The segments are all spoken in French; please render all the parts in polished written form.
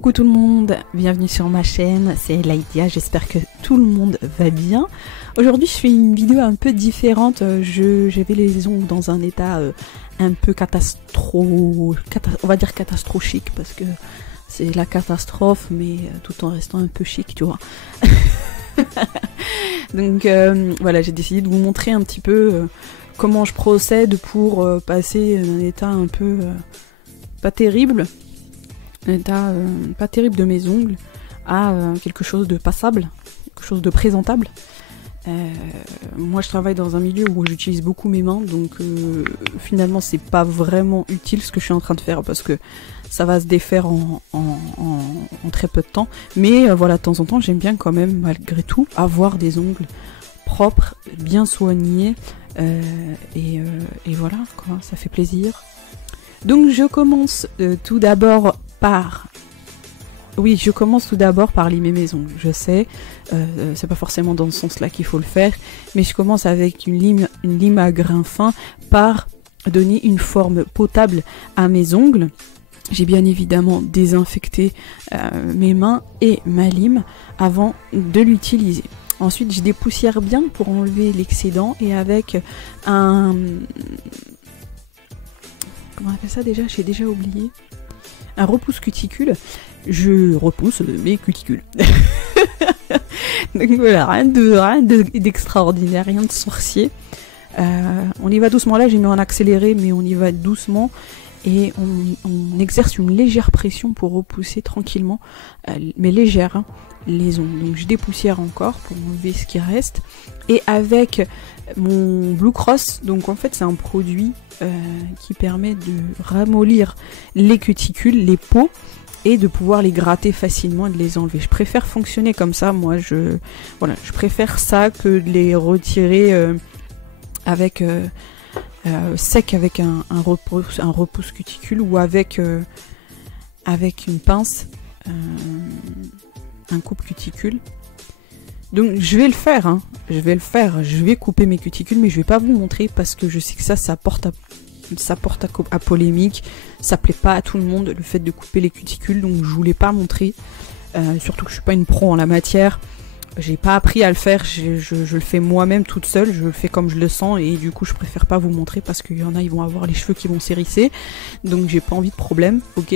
Coucou tout le monde, bienvenue sur ma chaîne, c'est Laïdia, j'espère que tout le monde va bien. Aujourd'hui je fais une vidéo un peu différente, j'avais les ongles dans un état un peu on va dire catastrophique parce que c'est la catastrophe mais tout en restant un peu chic, tu vois. Donc voilà, j'ai décidé de vous montrer un petit peu comment je procède pour passer d'un état un peu pas terrible, un état pas terrible de mes ongles à quelque chose de passable, quelque chose de présentable. Moi je travaille dans un milieu où j'utilise beaucoup mes mains, donc finalement c'est pas vraiment utile ce que je suis en train de faire parce que ça va se défaire en très peu de temps. Mais voilà, de temps en temps j'aime bien quand même malgré tout avoir des ongles propres, bien soignés, et voilà quoi, ça fait plaisir. Donc je commence tout d'abord par... Oui, je commence tout d'abord par limer mes ongles, je sais, c'est pas forcément dans ce sens-là qu'il faut le faire, mais je commence avec une lime à grain fin par donner une forme potable à mes ongles. J'ai bien évidemment désinfecté mes mains et ma lime avant de l'utiliser. Ensuite, je dépoussière bien pour enlever l'excédent et avec un... Comment on appelle ça déjà? J'ai déjà oublié. Un repousse cuticule. Je repousse mes cuticules. Donc voilà, rien d'extraordinaire, rien de sorcier. On y va doucement. Là, j'ai mis en accéléré, mais on y va doucement. Et on exerce une légère pression pour repousser tranquillement, mais légère, hein, les ongles. Donc je dépoussière encore pour enlever ce qui reste. Et avec mon Blue Cross, donc en fait c'est un produit qui permet de ramollir les cuticules, les peaux, et de pouvoir les gratter facilement et de les enlever. Je préfère fonctionner comme ça, moi je préfère ça que de les retirer avec sec avec un repousse cuticule ou avec une pince, un coupe cuticule. Donc je vais le faire, hein. Je vais couper mes cuticules, mais je vais pas vous montrer parce que je sais que ça porte à polémique, ça plaît pas à tout le monde le fait de couper les cuticules, donc je voulais pas montrer, surtout que je suis pas une pro en la matière, j'ai pas appris à le faire, je le fais moi-même toute seule, je le fais comme je le sens et du coup je préfère pas vous montrer parce qu'il y en a, ils vont avoir les cheveux qui vont s'hérisser, donc j'ai pas envie de problème, ok.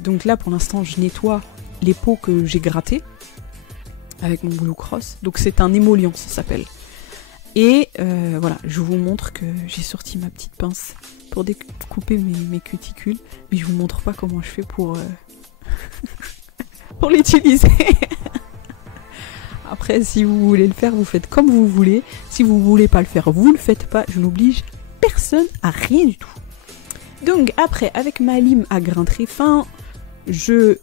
Donc là pour l'instant je nettoie les peaux que j'ai grattées avec mon Blue Cross, donc c'est un émollient ça s'appelle. Et voilà, je vous montre que j'ai sorti ma petite pince pour découper mes cuticules, mais je vous montre pas comment je fais pour pour l'utiliser. Après, si vous voulez le faire, vous faites comme vous voulez. Si vous voulez pas le faire, vous le faites pas. Je n'oblige personne à rien du tout. Donc après, avec ma lime à grain très fin, je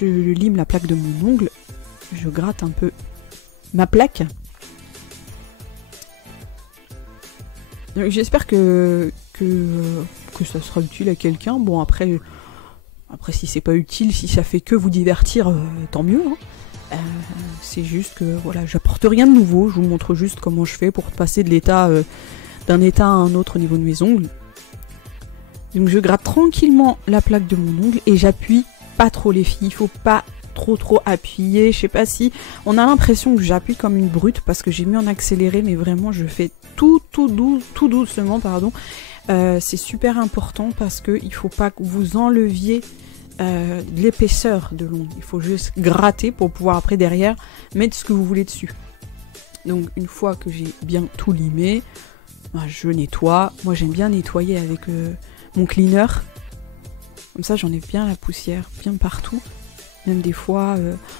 lime la plaque de mon ongle. Je gratte un peu ma plaque. J'espère que ça sera utile à quelqu'un. Bon, après si c'est pas utile, si ça fait que vous divertir, tant mieux. Hein. C'est juste que voilà, j'apporte rien de nouveau. Je vous montre juste comment je fais pour passer de l'état d'un état à un autre au niveau de mes ongles. Donc je gratte tranquillement la plaque de mon ongle et j'appuie pas trop les filles. Il faut pas trop appuyer. Je sais pas si on a l'impression que j'appuie comme une brute parce que j'ai mis en accéléré, mais vraiment je fais tout doucement, pardon. C'est super important parce que il faut pas que vous enleviez de l'épaisseur de l'ongle. Il faut juste gratter pour pouvoir après derrière mettre ce que vous voulez dessus. Donc une fois que j'ai bien tout limé, je nettoie. Moi j'aime bien nettoyer avec mon cleaner. Comme ça j'enlève bien la poussière, bien partout. Même des fois,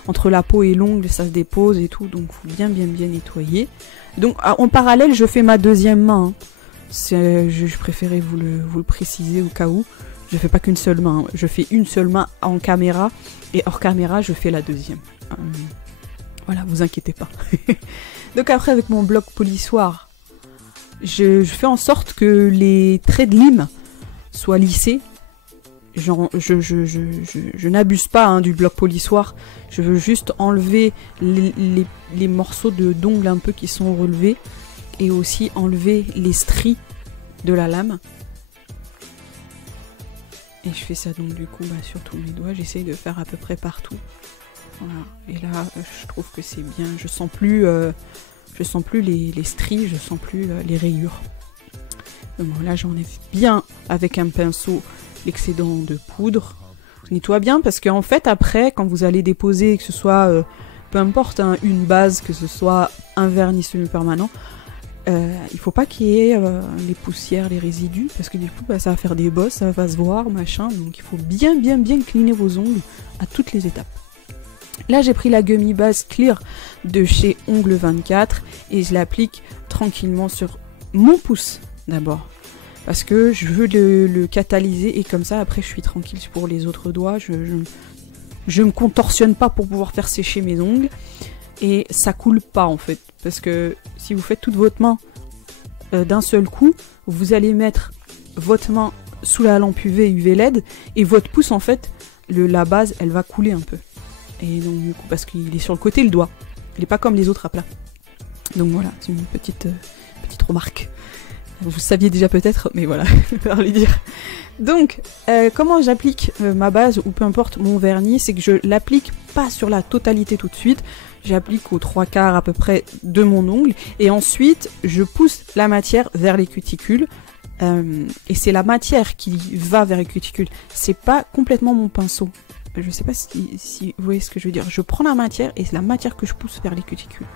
entre la peau et l'ongle, ça se dépose et tout, donc il faut bien nettoyer. Donc en parallèle, je fais ma deuxième main. Hein. Je préférais vous le préciser au cas où. Je fais pas qu'une seule main. Hein. Je fais une seule main en caméra et hors caméra, je fais la deuxième. Voilà, vous inquiétez pas. Donc après, avec mon bloc polissoir, je fais en sorte que les traits de lime soient lissés. Genre, je n'abuse pas hein, du bloc polissoir, je veux juste enlever les morceaux d'ongles un peu qui sont relevés et aussi enlever les stries de la lame. Et je fais ça donc du coup sur tous mes doigts, j'essaye de faire à peu près partout. Voilà. Et là, je trouve que c'est bien, je sens plus les stries, je sens plus les rayures. Donc là, j'enlève bien avec un pinceau l'excédent de poudre. Je nettoie bien parce qu'en fait, après, quand vous allez déposer, que ce soit, peu importe, hein, une base, que ce soit un vernis semi-permanent, il faut pas qu'il y ait les poussières, les résidus, parce que du coup, ça va faire des bosses, ça va se voir, machin. Donc il faut bien cleaner vos ongles à toutes les étapes. Là, j'ai pris la gummy base clear de chez Ongles 24 et je l'applique tranquillement sur mon pouce d'abord. Parce que je veux le catalyser et comme ça, après, je suis tranquille pour les autres doigts. Je me contorsionne pas pour pouvoir faire sécher mes ongles. Et ça coule pas, en fait. Parce que si vous faites toute votre main d'un seul coup, vous allez mettre votre main sous la lampe UV et UV LED et votre pouce, en fait, la base, elle va couler un peu. Et donc, du coup, parce qu'il est sur le côté, le doigt. Il n'est pas comme les autres à plat. Donc voilà, c'est une petite remarque. Vous saviez déjà peut-être, mais voilà, je vais le dire. Donc, comment j'applique ma base, ou peu importe mon vernis, c'est que je l'applique pas sur la totalité tout de suite. J'applique aux 3/4 à peu près de mon ongle. Et ensuite, je pousse la matière vers les cuticules. Et c'est la matière qui va vers les cuticules. C'est pas complètement mon pinceau. Je sais pas si vous voyez ce que je veux dire. Je prends la matière et c'est la matière que je pousse vers les cuticules.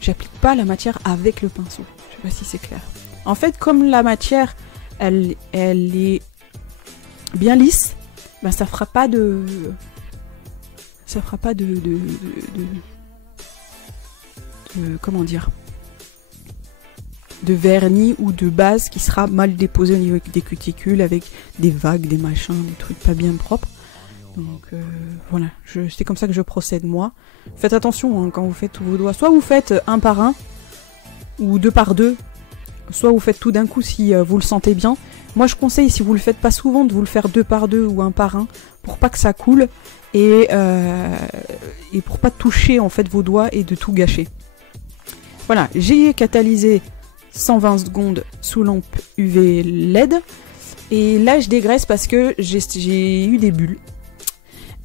J'applique pas la matière avec le pinceau. Je sais pas si c'est clair. En fait, comme la matière, elle est bien lisse, ben ça fera pas de comment dire, de vernis ou de base qui sera mal déposé au niveau des cuticules avec des vagues, des machins, des trucs pas bien propres. Donc voilà, c'est comme ça que je procède moi. Faites attention hein, quand vous faites tous vos doigts. Soit vous faites un par un, ou deux par deux, soit vous faites tout d'un coup si vous le sentez bien. Moi je conseille, si vous le faites pas souvent, de vous le faire deux par deux ou un par un, pour pas que ça coule, et pour pas toucher en fait vos doigts et de tout gâcher. Voilà, j'ai catalysé 120 secondes sous lampe UV LED, et là je dégraisse parce que j'ai eu des bulles.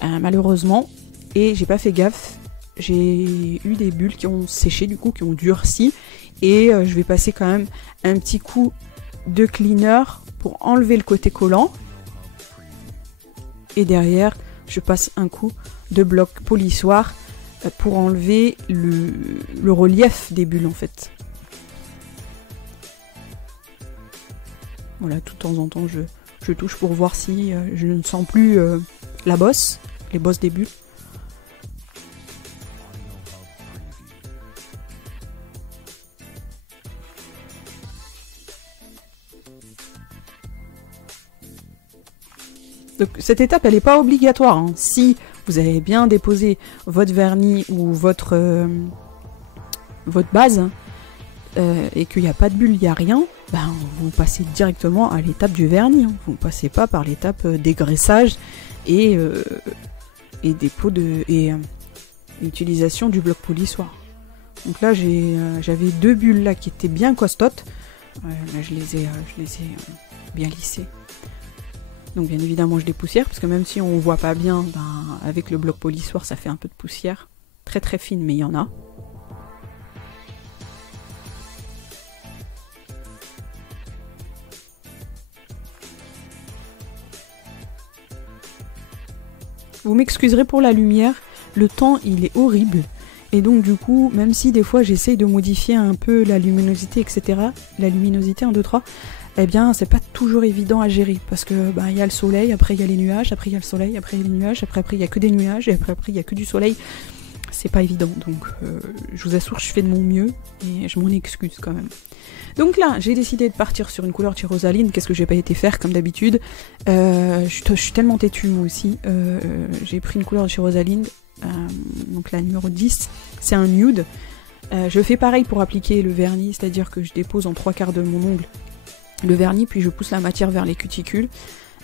Malheureusement, et j'ai pas fait gaffe, j'ai eu des bulles qui ont séché du coup, qui ont durci, et je vais passer quand même un petit coup de cleaner pour enlever le côté collant, et derrière je passe un coup de bloc polissoir pour enlever le relief des bulles en fait. Voilà, de temps en temps je touche pour voir si je ne sens plus la bosse, les bosses des bulles. Donc cette étape elle n'est pas obligatoire, hein. Si vous avez bien déposé votre vernis ou votre base et qu'il n'y a pas de bulle, il n'y a rien, ben, vous passez directement à l'étape du vernis, hein. Vous ne passez pas par l'étape dégraissage et dépôt et utilisation du bloc polissoir. Donc là j'avais deux bulles là qui étaient bien costotes. Là je les ai bien lissées. Donc bien évidemment je dépoussière, parce que même si on voit pas bien, ben, avec le bloc polissoir ça fait un peu de poussière. Très très fine, mais il y en a. Vous m'excuserez pour la lumière, le temps il est horrible. Et donc du coup, même si des fois j'essaye de modifier un peu la luminosité, etc., la luminosité 1, 2, 3, eh bien c'est pas toujours évident à gérer, parce que ben, y a le soleil, après il y a les nuages, après il y a le soleil, après il y a les nuages, après il y a que des nuages, et après il y a que du soleil. C'est pas évident, donc je vous assure, je fais de mon mieux, et je m'en excuse quand même. Donc là, j'ai décidé de partir sur une couleur tyrosaline. Qu'est-ce que j'ai pas été faire comme d'habitude. Je suis tellement têtue moi aussi. J'ai pris une couleur tyrosaline, donc la numéro 10, c'est un nude. Je fais pareil pour appliquer le vernis, c'est-à-dire que je dépose en 3/4 de mon ongle le vernis, puis je pousse la matière vers les cuticules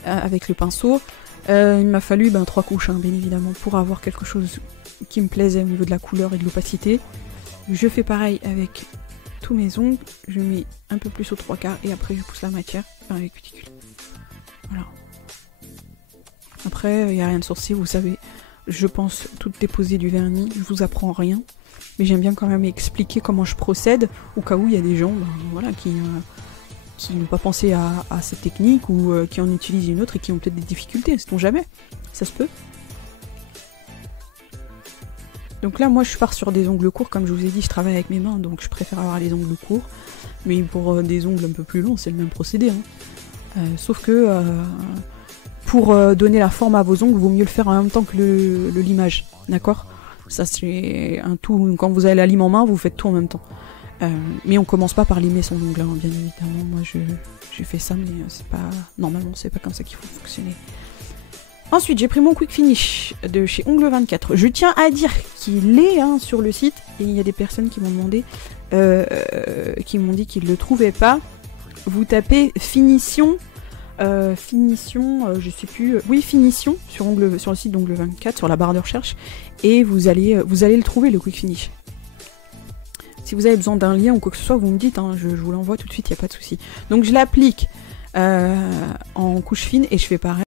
avec le pinceau. Il m'a fallu 3 couches, hein, bien évidemment, pour avoir quelque chose qui me plaisait au niveau de la couleur et de l'opacité. Je fais pareil avec tous mes ongles, je mets un peu plus aux 3/4 et après je pousse la matière vers les cuticules. Voilà. Après, il n'y a rien de sorcier, vous savez. Je pense tout déposer du vernis, je vous apprends rien. Mais j'aime bien quand même expliquer comment je procède, au cas où il y a des gens voilà, qui n'ont pas pensé à cette technique ou qui en utilisent une autre et qui ont peut-être des difficultés, sait-on jamais. Ça se peut. Donc là, moi, je pars sur des ongles courts. Comme je vous ai dit, je travaille avec mes mains, donc je préfère avoir les ongles courts. Mais pour des ongles un peu plus longs, c'est le même procédé. Hein. Sauf que pour donner la forme à vos ongles, il vaut mieux le faire en même temps que le limage. D'accord ? Ça, c'est un tout. Quand vous avez la lime en main, vous faites tout en même temps. Mais on commence pas par limer son ongle, hein, bien évidemment. Moi, j'ai fait ça, mais c'est pas. Normalement, c'est pas comme ça qu'il faut fonctionner. Ensuite, j'ai pris mon Quick Finish de chez Ongle 24. Je tiens à dire qu'il est sur le site, et il y a des personnes qui m'ont demandé, qui m'ont dit qu'ils ne le trouvaient pas. Vous tapez finition, je sais plus, oui, finition sur le site d'Ongle 24, sur la barre de recherche, et vous allez le trouver, le Quick Finish. Si vous avez besoin d'un lien ou quoi que ce soit, vous me dites, hein, je vous l'envoie tout de suite, il n'y a pas de souci. Donc je l'applique en couche fine et je fais pareil.